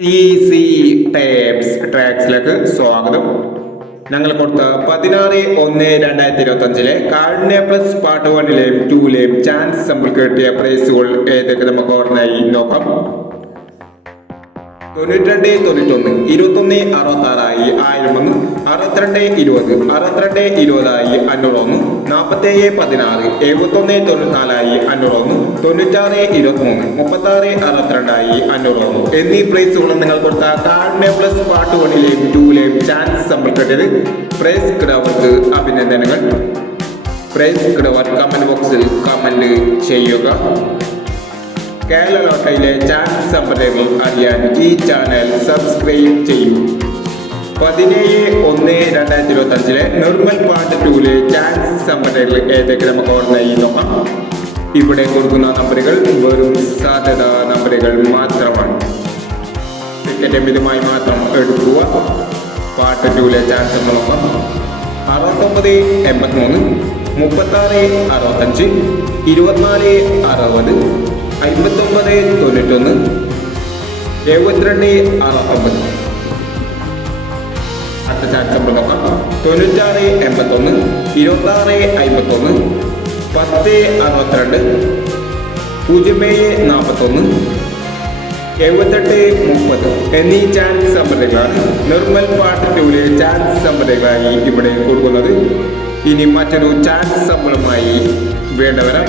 Easy tapes ട്രാക്സിലേക്ക് സ്വാഗതം. ഞങ്ങൾ കൊടുത്ത പതിനാറ് ഒന്ന് രണ്ടായിരത്തി ഇരുപത്തി അഞ്ചിലെ കാരുണ്യ പ്ലസ് പാർട്ട് വണ്ണിലെയും ടൂലെയും ചാൻസ് നമ്മൾ കിട്ടിയ പ്രൈസുകൾ ഏതൊക്കെ നമുക്ക് ഓർമ്മയായി നോക്കാം. തൊണ്ണൂറ്റിരണ്ട് തൊണ്ണൂറ്റൊന്ന് ഇരുപത്തൊന്ന് അറുപത്തി ആറായി ആയിരം ഒന്ന് അറുപത്തിരണ്ട് ഇരുപത് അറുപത്തിരണ്ട് ഇരുപതായി അഞ്ഞൂറൊന്ന് നാൽപ്പത്തേഴ് പതിനാറ് എഴുപത്തൊന്ന് തൊണ്ണൂറ്റിനാലായി അഞ്ഞൂറൊന്ന് തൊണ്ണൂറ്റാറ് ഇരുപത്തിമൂന്ന് മുപ്പത്താറ് അറുപത്തിരണ്ടായി അഞ്ഞൂറൊന്ന്. എന്നീ പ്രൈസുകൾ നിങ്ങൾ കൊടുത്ത കാർഡിനെ പ്ലസ് പാർട്ട് വണ്ണിലെയും ടൂലെയും ചാൻസ് സമ്പർക്കത്തിൽ പ്രൈസ് കിടവർക്ക് അഭിനന്ദനങ്ങൾ. പ്രൈസ് കിടവർ കമന്റ് ബോക്സിൽ കമന്റ് ചെയ്യുക. കേരള ലോട്ടയിലെ ചാൻസ് സംഭരണങ്ങൾ അറിയാൻ ഈ ചാനൽ സബ്സ്ക്രൈബ് ചെയ്യൂ. പതിനേഴ് ഒന്ന് രണ്ടായിരത്തി ഇരുപത്തി അഞ്ചിലെ നിർമ്മൽ പാർട്ട് ടൂലെ ചാൻസ് സംഭരണങ്ങൾ ഏതൊക്കെ നമുക്ക് ഓർമ്മയിൽ നോക്കാം? ഇവിടെ കൊടുക്കുന്ന നമ്പറുകൾ വെറും സാധ്യത നമ്പറുകൾ മാത്രമാണ്. ടിക്കറ്റ് മിതമായി മാത്രം എടുക്കുക. പാർട്ട് ടൂലെ ചാൻസ് നോക്കാം അറുപത്തൊമ്പത് എൺപത്തിമൂന്ന് മുപ്പത്താറ് അറുപത്തഞ്ച് ഇരുപത്തിനാല് അറുപത് അമ്പത്തൊമ്പത് തൊണ്ണൂറ്റൊന്ന് എഴുപത്തിരണ്ട് അറുപത്തൊമ്പത്. അടുത്ത ചാറ്റ് നമ്പർ നോക്കാം. തൊണ്ണൂറ്റാറ് എൺപത്തൊന്ന് ഇരുപത്താറ് അമ്പത്തൊന്ന് പത്ത് അറുപത്തിരണ്ട് പൂജ്യം ഏഴ് നാൽപ്പത്തൊന്ന് എഴുപത്തെട്ട് മുപ്പത് എന്നീ ചാൻസ് സംബന്ധികളാണ് നിർമ്മൽ പാട്ട് ടൂലെ ചാൻസ് സംബന്ധികളായി ഇവിടെ കൊടുക്കുന്നത്. ഇനി മറ്റൊരു ചാൻസ് സമ്പളമായി വേണ്ടവരാം